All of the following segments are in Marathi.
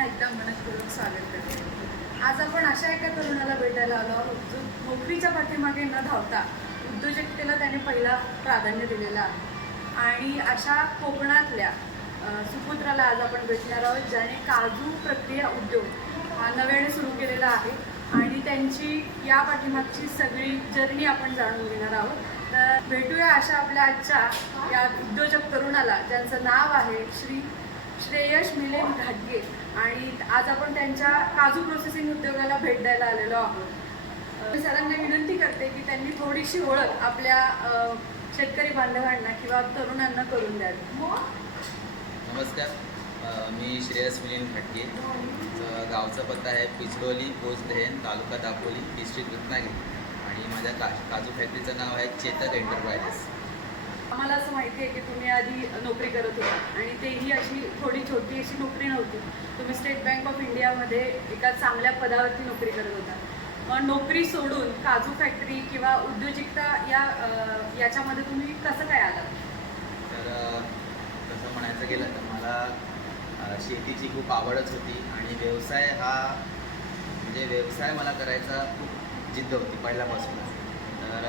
पुन्हा एकदा मनपूर्वक स्वागत करते। आज आपण अशा एका तरुणाला भेटायला आलो आहोत जो नोकरीच्या पाठीमागे न धावता उद्योजकतेला त्याने पहिला प्राधान्य दिलेलं आहे। आणि अशा कोकणातल्या सुपुत्राला आज आपण भेटणार आहोत ज्याने काजू प्रक्रिया उद्योग हा नव्याने सुरू केलेला आहे आणि त्यांची या पाठीमागची सगळी जर्नी आपण जाणून घेणार आहोत। तर भेटूया अशा आपल्या आजच्या या उद्योजक तरुणाला ज्यांचं नाव आहे श्री श्रेयस मिलिंद घाटगे। आणि आज आपण त्यांच्या काजू प्रोसेसिंग उद्योगाला भेट द्यायला आलेलो आहोत। मी सरांना विनंती करते की त्यांनी थोडीशी ओळख आपल्या शेतकरी बांधवांना किंवा तरुणांना करून द्यावी। नमस्कार, मी श्रेयस मिलिंद घाटगे। गावचा पत्ता आहे पिचडोली, पोस्ट दहेन, तालुका दापोली, डिस्ट्रिक्ट रत्नागिरी। आणि माझ्या काजू फॅक्टरीचं नाव आहे चेतक एंटरप्राइजेस। आम्हाला असं माहिती आहे की तुम्ही आधी नोकरी करत होता आणि तेही अशी थोडी छोटी अशी नोकरी नव्हती। तुम्ही स्टेट बँक ऑफ इंडियामध्ये एका चांगल्या पदावरती नोकरी करत होता। मग नोकरी सोडून काजू फॅक्टरी किंवा उद्योजकता याच्यामध्ये तुम्ही कसं काय आलात? तर तसं म्हणायचं गेलं तर मला शेतीची खूप आवडच होती आणि व्यवसाय मला करायचा खूप जिद्द होती पहिल्यापासूनच। तर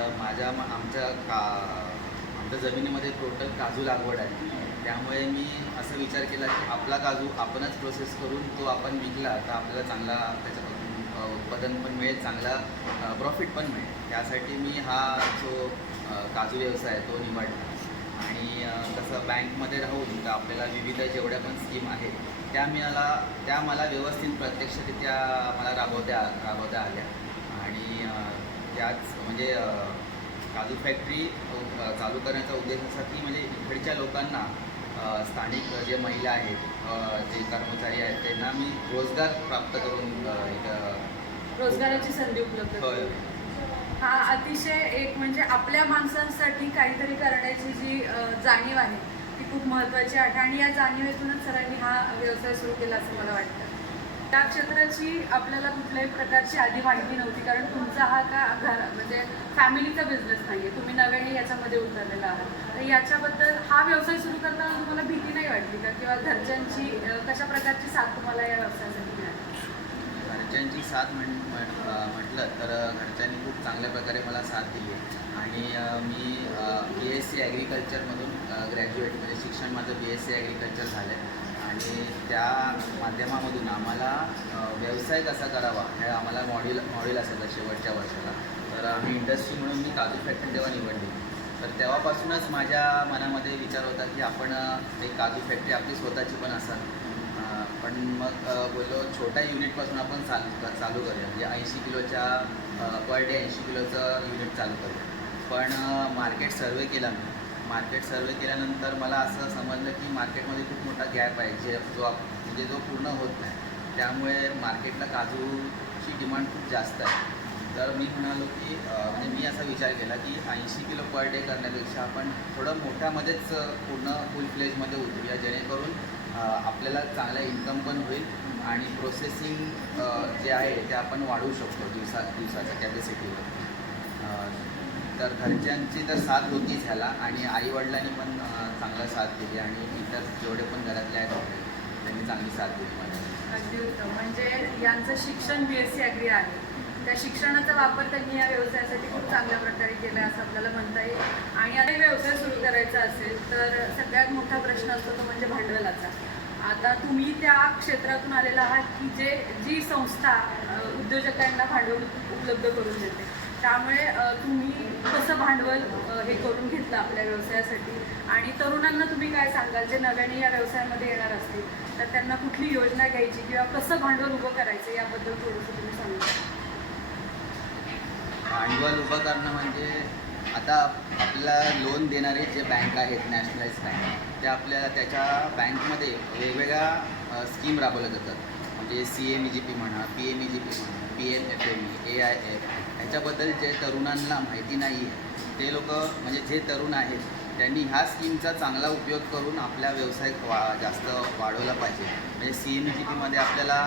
आमच्या जमिनीमध्ये टोटल काजू लागवड आहे, त्यामुळे मी असं विचार केला की आपला काजू आपणच प्रोसेस करून तो आपण विकला तर आपल्याला चांगला त्याच्यापासून उत्पादन पण मिळेल, चांगला प्रॉफिट पण मिळेल। त्यासाठी मी हा जो काजू व्यवसाय तो निवडला। आणि कसं बँकमध्ये राहून तर आपल्याला विविध जेवढ्या पण स्कीम आहेत त्या मला व्यवस्थित प्रत्यक्षरित्या मला राबवता आल्या। आणि त्याच म्हणजे काजू फॅक्टरी चालू करण्याच्या उद्देशासाठी म्हणजे इकडच्या लोकांना स्थानिक जे महिला आहेत, जे कर्मचारी आहेत त्यांना मी रोजगार प्राप्त करून रोजगाराची संधी उपलब्ध करून। हा अतिशय एक म्हणजे आपल्या माणसांसाठी काहीतरी करण्याची जी जाणीव आहे ती खूप महत्त्वाची आहे आणि या जाणीवेतूनच सरांनी हा व्यवसाय सुरू केला असं मला वाटतं। त्या क्षेत्राची आपल्याला कुठल्याही प्रकारची आधी माहिती नव्हती, कारण तुमचा हा म्हणजे फॅमिलीचा बिझनेस नाही आहे, तुम्ही नव्याने याच्यामध्ये उतरलेला आहात। तर याच्याबद्दल हा व्यवसाय सुरू करताना तुम्हाला भीती नाही वाटली का, किंवा घरच्यांची कशा प्रकारची साथ तुम्हाला या व्यवसायासाठी मिळाली? घरच्यांची साथ म्हटलं तर घरच्यांनी खूप चांगल्या प्रकारे मला साथ दिली। आणि मी BSc ॲग्रिकल्चरमधून ग्रॅज्युएट म्हणजे शिक्षण माझं BSc ॲग्रिकल्चर झालं आहे। आणि त्या माध्यमामधून आम्हाला व्यवसाय कसा करावा हे आम्हाला मॉड्यूल असायचं शेवटच्या वर्षाला। तर आम्ही इंडस्ट्री म्हणून मी काजू फॅक्टरी तेव्हा निवडली। तर तेव्हापासूनच माझ्या मनामध्ये विचार होता की आपण एक काजू फॅक्टरी आपली स्वतःची पण असावी। पण मग बोललो छोट्या युनिटपासून आपण चालू करूया, म्हणजे 80 किलोच्या पर डे 80 किलोचं युनिट चालू करूया। पण मार्केट सर्वे केला मी। मार्केट सर्वे केल्यानंतर मला असं समजलं की मार्केटमध्ये खूप मोठा गॅप आहे जो पूर्ण होत नाही, त्यामुळे मार्केटला काजूची डिमांड खूप जास्त आहे। तर मी म्हणालो की म्हणजे मी असा विचार केला की 80 किलो पर डे करण्यापेक्षा आपण थोडं मोठ्यामध्येच पूर्ण फुल फ्लेजमध्ये उतरूया, जेणेकरून आपल्याला चांगला इन्कम पण होईल आणि प्रोसेसिंग जे आहे ते आपण वाढवू शकतो दिवसाच्या कॅपॅसिटीवर। तर घरच्यांची तर साथ होतीच ह्याला, आणि आईवडिलांनी पण चांगला साथ दिली आणि इतर जेवढे पण घरातले आहेत त्यांनी चांगली साथ दिली मला। अगदी उत्तम। म्हणजे यांचं शिक्षण BSc ॲग्री आहे, त्या शिक्षणाचा वापर त्यांनी या व्यवसायासाठी खूप चांगल्या प्रकारे केला आहे असं आपल्याला म्हणता येईल। आणि आता व्यवसाय सुरू करायचा असेल तर सगळ्यात मोठा प्रश्न असतो तो म्हणजे भांडवलाचा। आता तुम्ही त्या क्षेत्रातून आलेला आहात की जी संस्था उद्योजकांना भांडवल उपलब्ध करून देते, त्यामुळे तुम्ही कसं भांडवल हे करून घेतलं आपल्या व्यवसायासाठी? आणि तरुणांना तुम्ही काय सांगाल जे नव्याने या व्यवसायामध्ये येणार असतील तर त्यांना कुठली योजना घ्यायची किंवा कसं भांडवल उभं करायचं याबद्दल थोडंसं तुम्ही सांगा। भांडवल उभं करणं म्हणजे आता आपल्याला लोन देणारे जे बँक आहेत, नॅशनलाइज बँक, ते आपल्याला त्याच्या बँकमध्ये वेगवेगळ्या स्कीम राबवल्या जातात। म्हणजे CMEGP म्हणा, PMEGP म्हणा, PNFME, AIF, ह्याच्याबद्दल जे तरुणांना माहिती नाही आहे ते लोक म्हणजे जे तरुण आहेत त्यांनी ह्या स्कीमचा चांगला उपयोग करून आपला व्यवसाय जास्त वाढवला पाहिजे। म्हणजे CMEGPमध्ये आपल्याला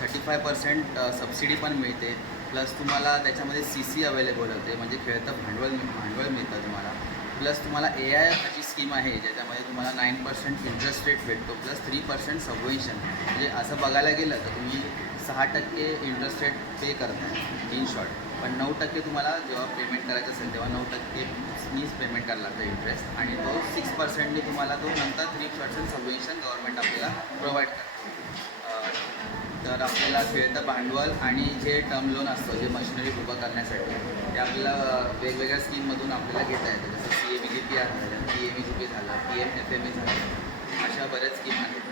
35% सबसिडी पण मिळते, प्लस तुम्हाला त्याच्यामध्ये CC अवेलेबल होते, म्हणजे खेळतं भांडवल मिळतं तुम्हाला। प्लस तुम्हाला AIF ची स्कीम आहे ज्याच्यामध्ये तुम्हाला 9% इंटरेस्ट रेट भेटतो प्लस 3% सबवेन्शन. म्हणजे असं बघायला गेलं तर तुम्ही 6% इंटरेस्ट रेट पे करताय इन शॉर्ट, पण 9% तुम्हाला जेव्हा पेमेंट करायचं असेल तेव्हा 9% मीच पेमेंट करायला लागतं इंटरेस्ट, आणि तो 6%नी तुम्हाला तो नंतर 3% सबवेन्शन गव्हर्नमेंट आपल्याला प्रोव्हाइड करते. तर आपल्याला खेळतं भांडवल आणि जे टर्म लोन असतं जे मशिनरी उभं करण्यासाठी ते आपल्याला वेगवेगळ्या स्कीममधून आपल्याला घेता येतं. जसं CAVGPR झालं, PMEGP झालं, PMFME झालं, अशा बऱ्याच स्कीम आहेत.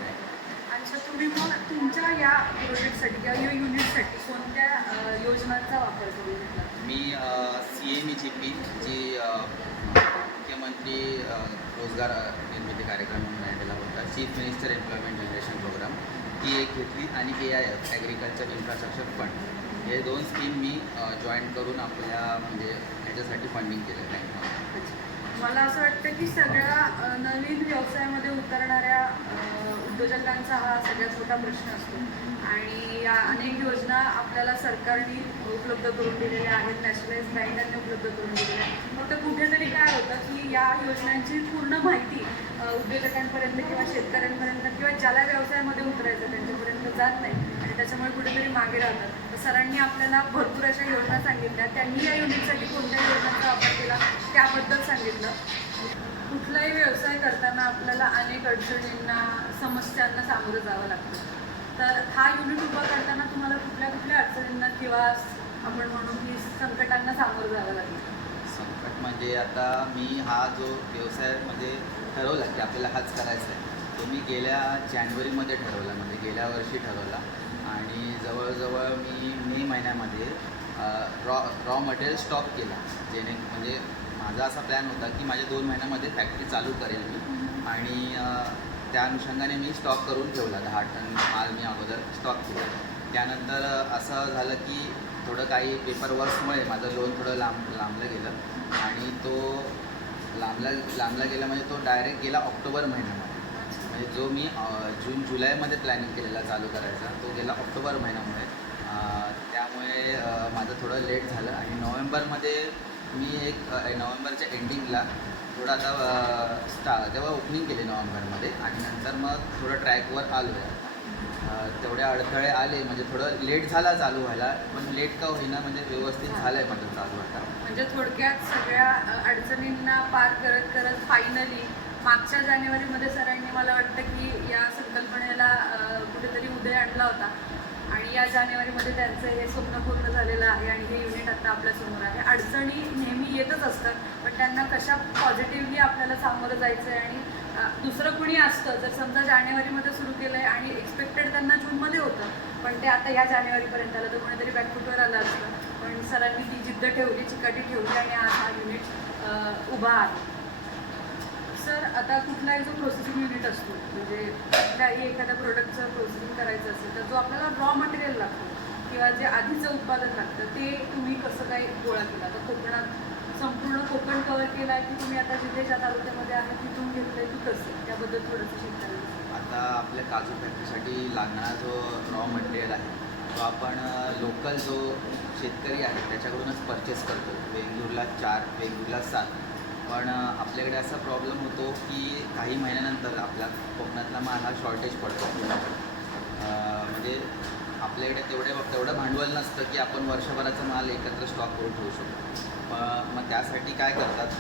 अच्छा, तुम्ही मग तुमच्या या प्रोजेक्टसाठी किंवा या युनिटसाठी कोणत्या योजनांचा वापर करून घेतला? मी CAMEGP जी मुख्यमंत्री रोजगार निर्मिती कार्यक्रम म्हणून आहे त्याला बोलतात, chief minister employment generation program, ती एक घेतली, आणि AIF ॲग्रिकल्चर इन्फ्रास्ट्रक्चर फंड, हे 2 स्कीम मी जॉईन करून आपल्या म्हणजे ह्याच्यासाठी फंडिंग केलेलं आहे. मला असं वाटतं की सगळ्या नवीन व्यवसायामध्ये उतरणाऱ्या उद्योजकांचा हा सगळ्यात मोठा प्रश्न असतो, आणि या अनेक योजना आपल्याला सरकारने उपलब्ध करून दिलेल्या आहेत, नॅशनलाइज बँकांनी उपलब्ध करून दिलेल्या आहेत. फक्त कुठेतरी काय होतं की या योजनांची पूर्ण माहिती उद्योजकांपर्यंत किंवा शेतकऱ्यांपर्यंत किंवा ज्याला व्यवसायामध्ये उतरायचं त्यांच्यापर्यंत जात नाही, आणि त्याच्यामुळे कुठेतरी मागे राहतात. तर सरांनी आपल्याला भरपूर अशा योजना सांगितल्या, त्यांनी या युनिटसाठी कोणत्या योजनांचा वापर केला त्याबद्दल सांगितलं. कुठलाही व्यवसाय करताना आपल्याला अनेक अडचणींना, समस्यांना सामोरं जावं लागतं. तर हा युनिट उभा करताना तुम्हाला कुठल्या कुठल्या अडचणींना किंवा आपण म्हणू की संकटांना सामोरं जावं लागतं? संकट म्हणजे आता मी हा जो व्यवसाय म्हणजे ठरवला की आपल्याला हाच करायचा आहे, तो मी गेल्या जानेवारीमध्ये ठरवला, म्हणजे गेल्या वर्षी ठरवला, आणि जवळजवळ मी मे महिन्यामध्ये रॉ मटेरियल स्टॉक केला. म्हणजे माझा असा प्लॅन होता की माझ्या 2 महिन्यामध्ये फॅक्टरी चालू करेल मी, आणि त्या अनुषंगाने मी स्टॉक करून ठेवला. 10 टन माल मी अगोदर स्टॉक केला. त्यानंतर असं झालं की थोडं काही पेपरवर्क्समुळे माझं लोन थोडं लांबलं गेलं, आणि तो लांबला गेला म्हणजे तो डायरेक्ट गेला ऑक्टोबर महिन्यामध्ये. म्हणजे जो मी जून-जुलैमध्ये प्लॅनिंग केलेला चालू करायचा तो गेला ऑक्टोबर महिन्यामुळे. त्यामुळे माझं थोडं लेट झालं, आणि नोव्हेंबरमध्ये मी नोव्हेंबरच्या एंडिंगला थोडं आता तेव्हा ओपनिंग केली नोव्हेंबरमध्ये, आणि नंतर मग थोडं ट्रॅकवर आलो आहे. तेवढे अडथळे आले, म्हणजे थोडं लेट झाला चालू व्हायला, पण लेट का होईना म्हणजे व्यवस्थित झालं आहे माझं चालू आता. म्हणजे थोडक्यात सगळ्या अडचणींना पार करत करत फायनली मागच्या जानेवारीमध्ये सरांनी मला वाटतं की या संकल्पनेला कुठेतरी उदय आणला होता, आणि या जानेवारीमध्ये त्यांचं हे स्वप्न पूर्ण झालेलं आहे, आणि हे युनिट आता आपल्यासमोर आहे. अडचणी नेहमी येतच असतात, पण त्यांना कशा पॉझिटिव्हली आपल्याला सामोरं जायचं आहे. आणि दुसरं कुणी असतं जर समजा जानेवारीमध्ये सुरू केलं आहे आणि एक्सपेक्टेड त्यांना जूनमध्ये होतं, पण ते आता ह्या जानेवारीपर्यंत आलं तर कोणीतरी बॅकफुटवर आलं असतं. पण सरांनी ती जिद्द ठेवली, चिकाटी ठेवली, आणि आज हा युनिट उभा आहे. सर, आता कुठलाही जो प्रोसेसिंग युनिट असतो, म्हणजे काही एखाद्या प्रोडक्टचं प्रोसेसिंग करायचं असेल तर जो आपल्याला रॉ मटेरियल लागतो किंवा जे आधीचं उत्पादन लागतं ते तुम्ही कसं काय गोळा केलं? आता कोकणात संपूर्ण कोकण कव्हर केलं आहे की तुम्ही आता जिथे ज्या तालुक्यामध्ये आहे तिथून घेतलं आहे की कसं? त्याबद्दल थोडंसं शिकता. आता आपल्या काजू फॅक्टरीसाठी लागणारा जो रॉ मटेरियल आहे तो आपण लोकल जो शेतकरी आहे त्याच्याकडूनच परचेस करतो. वेंगुर्ला 4, वेंगुर्ला 7. पण आपल्याकडे असा प्रॉब्लेम होतो की काही महिन्यानंतर आपला कोकणातला माल हा शॉर्टेज पडतो. म्हणजे आपल्याकडे तेवढं भांडवल नसतं की आपण वर्षभराचा माल एकत्र स्टॉक करून ठेवू शकतो. मग त्यासाठी काय करतात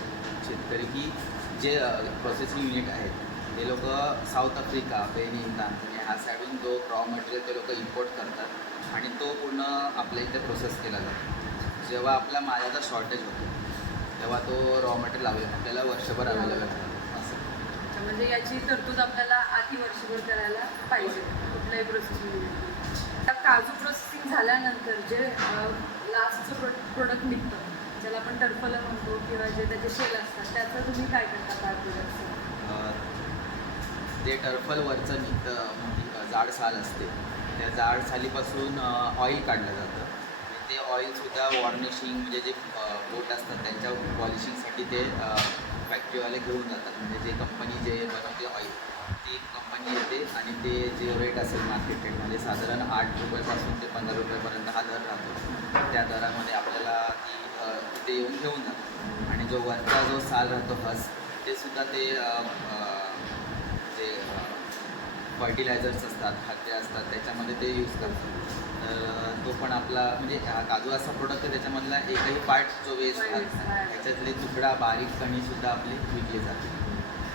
शेतकरी की जे प्रोसेसिंग युनिट आहेत ते लोक साऊथ आफ्रिका, बेनिन, तांझानिया ह्या साईडून जो रॉ मटेरियल ते लोक इम्पोर्ट करतात, आणि तो पूर्ण आपल्या इथे प्रोसेस केला जातो. जेव्हा आपल्या मालाचा शॉर्टेज होतो तेव्हा तो रॉ मटेरियल आपल्याला वर्षभर अवेलेबल होतं असं. म्हणजे याची तरतूद आपल्याला आधी वर्षभर करायला पाहिजे कुठल्याही प्रोसेसिंग युनिट. आता काजू प्रोसेसिंग झाल्यानंतर जे लास्टचं प्रोडक्ट निघतं ज्याला आपण टरफलं म्हणतो किंवा जे त्याचे शेल असतात त्याचं तुम्ही काय करता काय प्रोडक्टचं? ते टर्फलवरचं निघतं म्हणजे जाड साल असते, त्या जाड सालीपासून ऑइल काढलं जातं. ते ऑइलसुद्धा वॉर्निशिंग म्हणजे जे बोट असतात त्यांच्या पॉलिशिंगसाठी ते फॅक्टरीवाले घेऊन जातात. म्हणजे जे कंपनी जे बनवते ऑइल ती कंपनी येते, आणि ते जे रेट असेल मार्केट रेटमध्ये साधारण 8 रुपयापासून ते 15 रुपयापर्यंत हा दर राहतो. त्या दरामध्ये आपल्याला ती ते येऊन घेऊन जातात, आणि जो वरचा जो साल राहतो हस ते सुद्धा ते जे फर्टिलायझर्स असतात, खाद्य असतात, त्याच्यामध्ये ते यूज करतात. तर तो पण आपला म्हणजे हा काजू असा प्रोडक्ट आहे त्याच्यामधला एकही पार्ट जो वेस्ट त्याच्यातले तुकडा बारीक कणीसुद्धा आपली विकली जाते.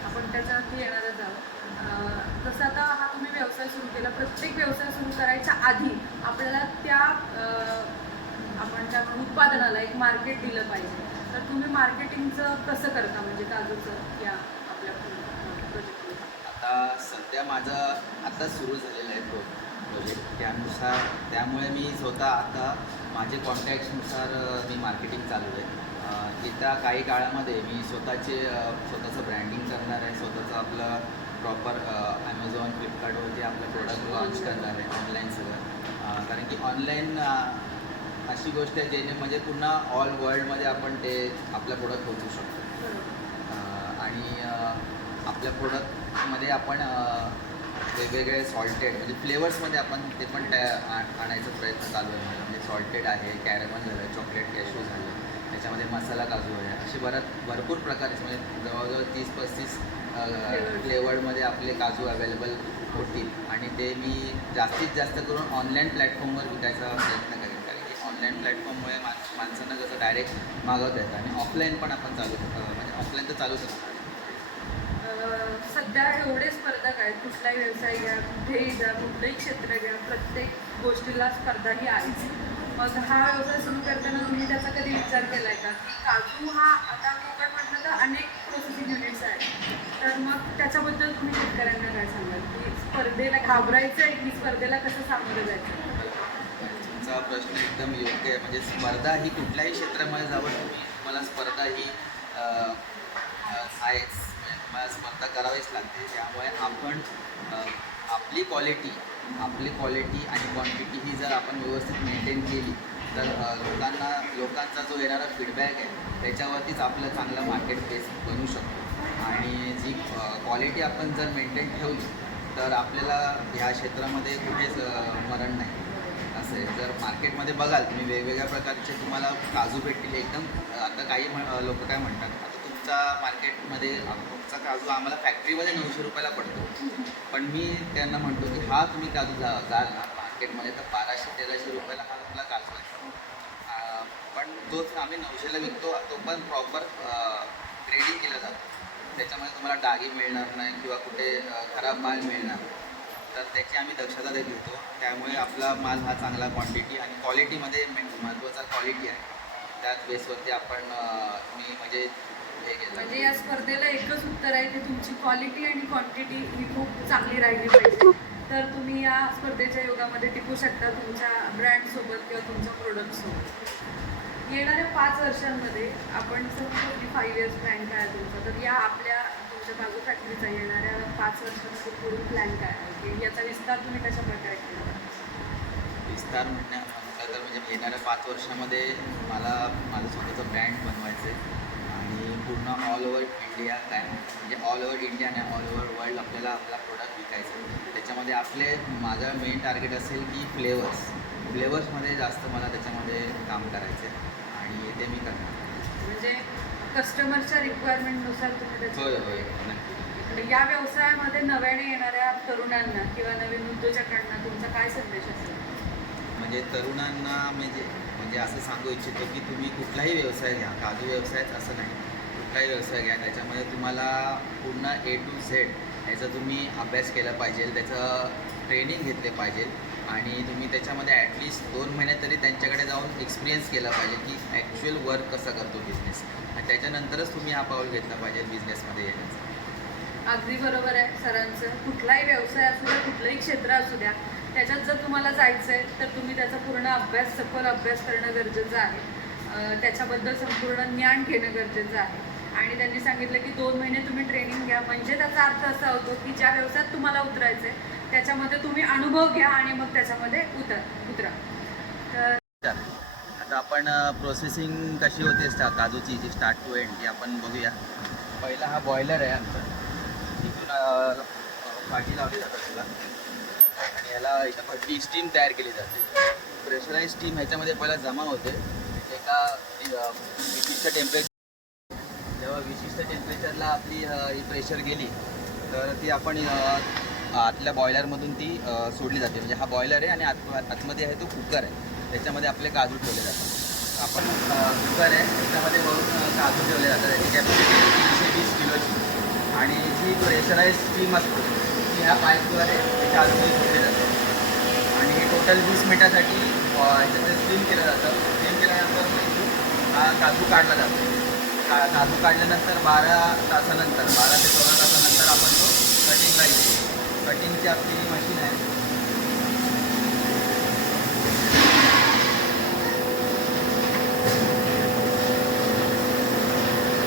आपण त्याच्यावरती येणारच आहोत. जसं आता हा तुम्ही व्यवसाय सुरू केला, प्रत्येक व्यवसाय सुरू करायच्या आधी आपल्याला त्या आपण त्या उत्पादनाला एक मार्केट दिलं पाहिजे. तर तुम्ही मार्केटिंगचं कसं करता म्हणजे काजूचं या आपल्या प्रोजेक्टमध्ये? आता सध्या माझं आता सुरू झालेलं आहे प्रोजेक्ट, त्यामुळे मी स्वतः आता माझे कॉन्टॅक्ट्सनुसार मी मार्केटिंग चालू आहे. येत्या काही काळामध्ये मी स्वतःचं ब्रँडिंग करणार आहे, स्वतःचं आपलं प्रॉपर ॲमेझॉन, फ्लिपकार्टवरती आपलं प्रोडक्ट लॉन्च करणार आहे ऑनलाईन सगळं. कारण की ऑनलाईन अशी गोष्ट आहे ज्याने म्हणजे पुन्हा ऑल वर्ल्डमध्ये आपण ते आपलं प्रोडक्ट पोहोचू शकतो. आणि आपल्या प्रोडक्टमध्ये आपण वेगवेगळे सॉल्टेड म्हणजे फ्लेवर्समध्ये आपण ते पण आणायचा प्रयत्न चालू आहे माझा. म्हणजे सॉल्टेड आहे, कॅरेमल झालं, चॉकलेट कॅशू झालं, त्याच्यामध्ये मसाला काजू आहे, असे भरपूर प्रकारचे म्हणजे जवळजवळ 30-35 फ्लेवर्डमध्ये आपले काजू अवेलेबल होतील. आणि ते मी जास्तीत जास्त करून ऑनलाईन प्लॅटफॉर्मवर विकायचा प्रयत्न करेन. कारण की ऑनलाईन प्लॅटफॉर्ममुळे माणसांना जसं डायरेक्ट मागवता येतं आणि ऑफलाईन पण आपण म्हणजे ऑफलाईन तर चालूच असतं. सध्या एवढे स्पर्धक आहेत, कुठलाही व्यवसाय घ्या, कुठेही जा, कुठलंही क्षेत्र घ्या, प्रत्येक गोष्टीला स्पर्धा ही आहेच. मग हा व्यवसाय सुरू करताना तुम्ही त्याचा कधी विचार केला आहे का की काजू हा आता कोकण म्हटलं तर अनेक प्रोसेसिंग युनिट्स आहेत, तर मग त्याच्याबद्दल तुम्ही शेतकऱ्यांना काय सांगाल की स्पर्धेला घाबरायचं आहे की स्पर्धेला कसं सामोरं जायचं? तुमचा प्रश्न एकदम योग्य आहे. म्हणजे स्पर्धा ही कुठल्याही क्षेत्रामध्ये जावं तुम्हाला स्पर्धा ही आहेच. तुम्हाला स्पर्धा करावीच लागते. त्यामुळे आपण आपली क्वालिटी आणि क्वांटिटी ही जर आपण व्यवस्थित मेंटेन केली तर लोकांचा जो येणारा फीडबॅक आहे त्याच्यावरतीच आपलं चांगलं मार्केट प्लेस बनू शकतो. आणि जी क्वालिटी आपण जर मेंटेन ठेवली तर आपल्याला ह्या क्षेत्रामध्ये कुठेच मरण नाही. असं आहे. जर मार्केटमध्ये बघाल तुम्ही वेगवेगळ्या प्रकारचे तुम्हाला काजू भेटतील एकदम. आता काही लोक काय म्हणतात, आता तुमच्या मार्केटमध्ये तुमचा काजू आम्हाला फॅक्टरीमध्ये 900 रुपयाला पडतो, पण मी त्यांना म्हणतो की हा तुम्ही काजू जाल ना मार्केटमध्ये तर 1200-1300 रुपयाला हा आपला काजू आहे. पण तोच आम्ही 900ला विकतो, तो पण प्रॉपर ग्रेडिंग केला जातो. त्याच्यामध्ये तुम्हाला डागी मिळणार नाही किंवा कुठे खराब माल मिळणार, तर त्याची आम्ही दक्षता घेतो. त्यामुळे आपला माल हा चांगला क्वांटिटी आणि क्वालिटीमध्ये महत्त्वाचा क्वालिटी आहे. त्याच बेसवरती आपण मी म्हणजे हे घेतो. म्हणजे या स्पर्धेला एकच उत्तर आहे की तुमची क्वालिटी आणि क्वांटिटी ही खूप चांगली राहिली पाहिजे, तर तुम्ही या स्पर्धेच्या युगामध्ये टिकू शकता तुमच्या ब्रँडसोबत किंवा तुमच्या प्रोडक्टसोबत. येणाऱ्या 5 वर्षांमध्ये आपण समजतो की 5 इयर्स प्लॅन काय आहे तुमचा, तर या आपल्या तुमच्या काजू फॅक्टरीचा येणाऱ्या 5 वर्षांमध्ये पूर्ण प्लॅन काय आहे की याचा विस्तार तुम्ही कशा प्रकारे केला? विस्तार म्हटलं तर म्हणजे येणाऱ्या 5 वर्षामध्ये मला माझं स्वतःचं ब्रँड बनवायचं आहे आणि पूर्ण ऑल ओव्हर इंडिया म्हणजे ऑल ओव्हर इंडिया आणि ऑल ओव्हर वर्ल्ड आपल्याला आपला प्रोडक्ट विकायचा आहे. त्याच्यामध्ये माझं मेन टार्गेट असेल की फ्लेवर्समध्ये जास्त मला त्याच्यामध्ये काम करायचं आहे आणि ते मी करणार. म्हणजे कस्टमरच्या रिक्वायरमेंटनुसार तुम्ही त्याचं होय नक्की. या व्यवसायामध्ये नव्याने येणाऱ्या तरुणांना किंवा नवीन उद्योजकांना तुमचा काय संदेश असेल? म्हणजे तरुणांना म्हणजे असं सांगू इच्छितो की तुम्ही कुठलाही व्यवसाय घ्या, काजू व्यवसायच असं नाही, कुठलाही व्यवसाय घ्या, त्याच्यामध्ये तुम्हाला पूर्ण A to Z याचा तुम्ही अभ्यास केला पाहिजे, त्याचं ट्रेनिंग घेतले पाहिजे आणि तुम्ही त्याच्यामध्ये ॲटलिस्ट 2 महिने तरी त्यांच्याकडे जाऊन एक्सपिरियन्स केला पाहिजे की ॲक्च्युअल वर्क कसा करतो बिझनेस, आणि त्याच्यानंतरच तुम्ही हा पाऊल घेतला पाहिजे बिझनेसमध्ये येण्याचा. अगदी बरोबर आहे सरांचं. कुठलाही व्यवसाय असू द्या, कुठलंही क्षेत्र असू द्या, त्याच्यात जर तुम्हाला जायचं आहे तर तुम्ही त्याचा पूर्ण सखोल अभ्यास करणं गरजेचं आहे. त्याच्याबद्दल संपूर्ण ज्ञान घेणं गरजेचं आहे. आणि त्यांनी सांगितलं की 2 महिने तुम्ही ट्रेनिंग घ्या, म्हणजे त्याचा अर्थ असा होतो की ज्या व्यवसायात तुम्हाला उतरायचं आहे त्याच्यामध्ये तुम्ही अनुभव घ्या आणि मग त्याच्यामध्ये उतरा. तर आता आपण प्रोसेसिंग कशी होते काजूची जी स्टार्ट टू एंड ती आपण बघूया. पहिला हा बॉयलर आहे आमचा, तिथून पाठी लावली जातात तुला आणि याला इथं भट्टी स्टीम तयार केली जाते. प्रेशराईज स्टीम ह्याच्यामध्ये पहिला जमा होते, एका विशिष्ट टेम्परेचर विशिष्ट टेम्परेचरला आपली ही प्रेशर गेली तर ती आपण आतल्या बॉयलरमधून ती सोडली जाते. म्हणजे हा बॉयलर आहे आणि आतमध्ये आहे तो कुकर आहे, त्याच्यामध्ये आपले काजू ठेवले जातात. आपण कुकर आहे त्याच्यामध्ये वरून काजू ठेवले जातात. त्याची कॅपॅसिटी 320 किलोची आणि जी प्रेशराईज स्टीम असतो ती ह्या पाईपद्वारे त्याच्या आतमध्ये सोडली जाते. आणि हे टोटल 20 मिनिटासाठी ह्याच्यात स्टीम केलं जातं. स्टीम केल्यानंतर हा काजू काढला जातो. काजू काढल्यानंतर 12 तासानंतर 12 ते 14 तासानंतर आपण तो कटिंगला येतो. कटिंगची आपली मशीन आहे.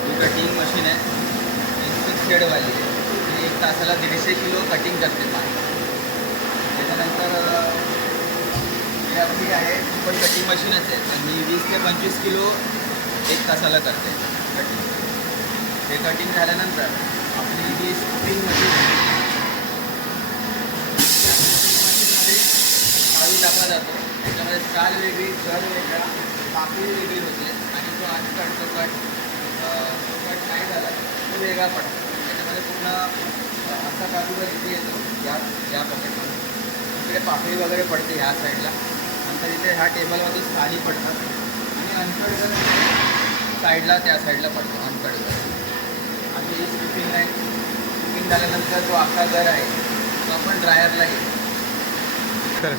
ही कटिंग मशीन आहे, फिक्स शेडवाली आहे. ती 1 तासाला 150 किलो कटिंग करते माल. त्याच्यानंतर ही आपली आहे ती पण कटिंग मशीनच आहे. तर मी 20 ते 25 किलो 1 तासाला करते कटिंग. हे कटिंग झाल्यानंतर आपली जी स्पिनिंग मशीन आहे काजू टाकला जातो. त्याच्यामध्ये स्टाल वेगळी, घर वेगळा, पाकळी वेगळी होते आणि जो अनकट तो कट नाही झाला तो वेगळा पडतो. त्याच्यामध्ये पूर्ण असा काजू जर इथे येतो या पॉकेटमध्ये, इकडे पाकळी वगैरे पडते ह्या साईडला. नंतर इथे ह्या टेबलमध्येच खाली पडतात आणि अनकट जर साईडला त्या साईडला पडतो अनकट घर. आणि स्टिपिंग आहे. स्टिपिंग झाल्यानंतर जो अख्खा घर आहे तो आपण ड्रायरला घेतो. तर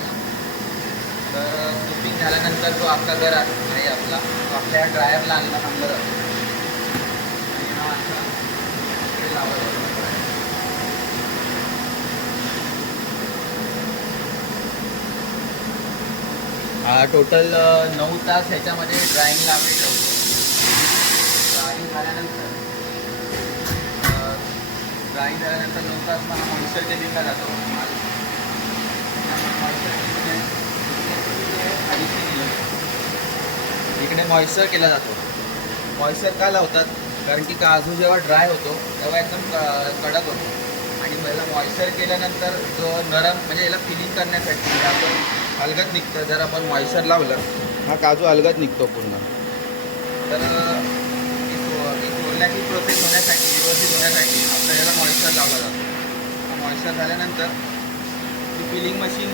स्टिपिंग झाल्यानंतर जो अख्खा घर आहे आपला तो आपल्या ड्रायरला आणला जातो आणि हा असा इकडे लावला जातो. टोटल 9 तास ह्याच्यामध्ये ड्रायिंगला आम्ही ठेवतो. ड्रायिंग झाल्यानंतर 9 तास मला मॉइश्चर टेनिंगला जातो माल. इकडे मॉइश्चर केला जातो. मॉइश्चर का लावतात? कारण की काजू जेव्हा ड्राय होतो तेव्हा एकदम कडक होतो आणि पहिला मॉइश्चर केल्यानंतर जो नरम म्हणजे याला फिलिंग करण्यासाठी आपण अलगद निघतं. जर आपण मॉइश्चर लावलं हा काजू अलगद निघतो पूर्ण. तर सोलण्याची प्रोसेस होण्यासाठी व्यवस्थित होण्यासाठी आपल्या याला मॉइश्चर लावला जातो. मॉइश्चर झाल्यानंतर ती फिलिंग मशीन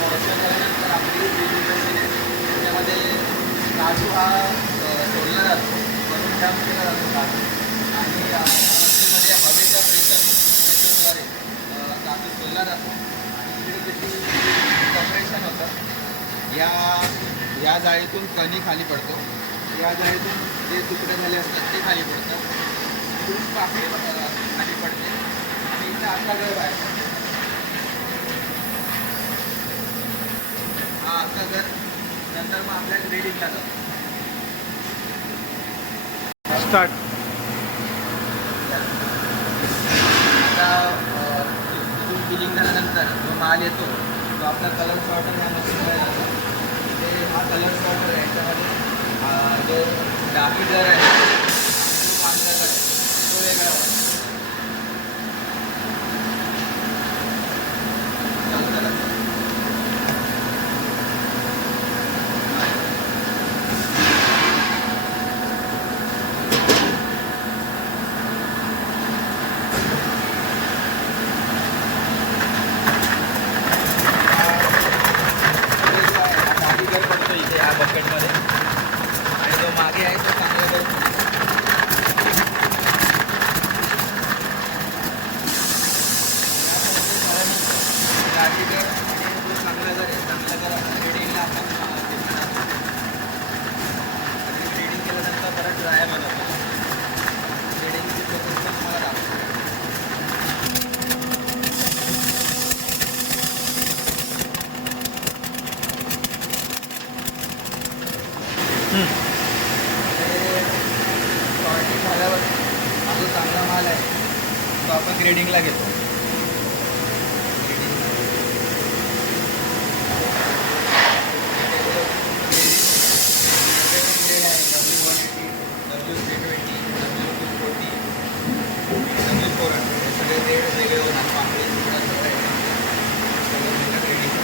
मॉइश्चर झाल्यानंतर आपली फिलिंग मशीन आहे त्याच्यामध्ये काजू हा सोडला जातो. वरून डॅम्प केला जातो काजू आणि मशीनमध्ये हवेच्या प्रेशरद्वारे काजू सोडला जातो आणि इकडे त्याची कम्प्रेशन होतं. या जाळीतून कणी खाली पडतो. या जाळीतून जे तुकडे झाले असतात ते खाली पडतात. इकडून पाकळी खाली पडते आणि इथं अख्खा घर बाहेर पडतो. हा अख्खा घर नंतर मग आपल्या ग्रेडिंगला जातो. स्टार्ट. आता इथून फिलिंग झाल्यानंतर जो माल येतो तो आपला कलर सॉर्टर ह्या मशीनमध्ये जातो. ते हा कलर सॉर्टर आहे. याच्यामध्ये जो डाबी घर आहे जो पांढरा घर आहे तो वेगळा होतो. बकेटमध्ये आणि जो मागे आहे तो चांगला जर गाडीगर आणि जो चांगला जर आहे चांगला जर आपण ग्रेडिंगला आपण ग्रेडिंग केल्यानंतर परत ड्रायर बनवतो. ग्रेडिंगची प्रोसेस पण मला दाखवतो. सॉर्टिंग झाल्यावर हा जो चांगला माल आहे तो आपण ग्रेडिंगला घेतो. ग्रेड आहे W180, W320, W240, W400 हे सगळे ग्रेड वेगळे होणार. पाकळी तुकडा सगळं आहे सगळं ग्रेडिंग.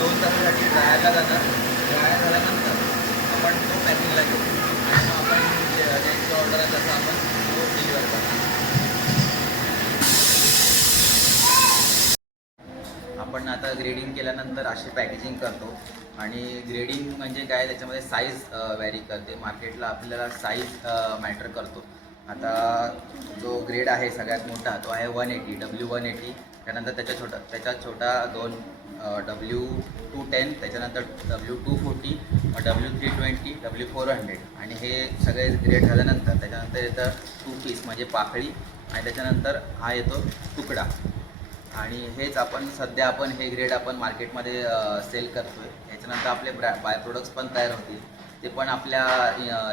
2 तासासाठी ड्रायरला जातात. ड्रायर झाल्यानंतर आपण तो पॅकिंगला घेऊ आणि मग आपण ज्यांची ऑर्डर आहे तसं आपण तो डिलिव्हर करतो. आपण आता ग्रेडिंग केल्यानंतर अशी पॅकेजिंग करतो. आणि ग्रेडिंग म्हणजे काय, त्याच्यामध्ये साईज व्हॅरी करते. मार्केटला आपल्याला साईज मॅटर करतो. आता जो ग्रेड आहे सगळ्यात मोठा तो आहे 180 W180. त्यानंतर त्याच्यात छोटा 2 W210, त्याच्यानंतर W240, W320, W400. आणि हे सगळे ग्रेड झाल्यानंतर त्याच्यानंतर येतं 2 पीस म्हणजे पाकळी, आणि त्याच्यानंतर हा येतो तुकडा. आणि हेच सध्या आपण हे ग्रेड आपण मार्केटमध्ये सेल करतो आहे. याच्यानंतर आपले बाय प्रोडक्ट्स पण तयार होतील. ते पण आपल्या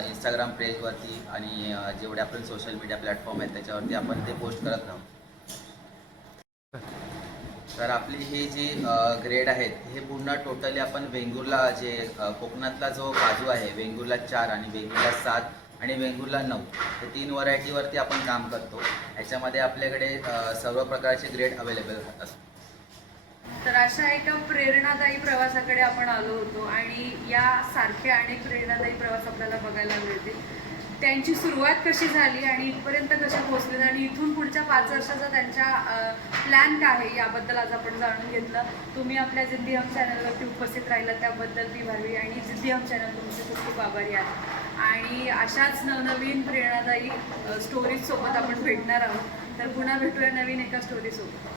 इंस्टाग्राम पेजवरती आणि जेवढे आपण सोशल मीडिया प्लॅटफॉर्म आहेत त्याच्यावरती आपण ते पोस्ट करत राहू. तर आपली ही जी ग्रेड आहेत हे पूर्ण टोटली आपण वेंगुर्ला जे कोकणातला जो काजू आहे, वेंगुर्ला 4 आणि वेंगुर्ला 7 आणि वेंगुर्ला 9 हे 3 व्हरायटीवरती आपण काम करतो. ह्याच्यामध्ये आपल्याकडे सर्व प्रकारचे ग्रेड अवेलेबल असतात. तर अशा एका प्रेरणादायी प्रवासाकडे आपण आलो होतो आणि या सारखे अनेक प्रेरणादायी प्रवास आपल्याला बघायला मिळतील. त्यांची सुरुवात कशी झाली आणि इथपर्यंत कशा पोहोचले आणि इथून पुढच्या 5 वर्षाचा त्यांच्या प्लॅन काय आहे याबद्दल आज आपण जाणून घेतलं. तुम्ही आपल्या जिद्दी हम चॅनलवरती उपस्थित राहिला त्याबद्दल ती भावी आणि जिद्दी हम चॅनल तुमचे खूप खूप आभारी आहे. आणि अशाच नवनवीन प्रेरणादायी स्टोरीजसोबत आपण भेटणार आहोत. तर पुन्हा भेटूया नवीन एका स्टोरीसोबत.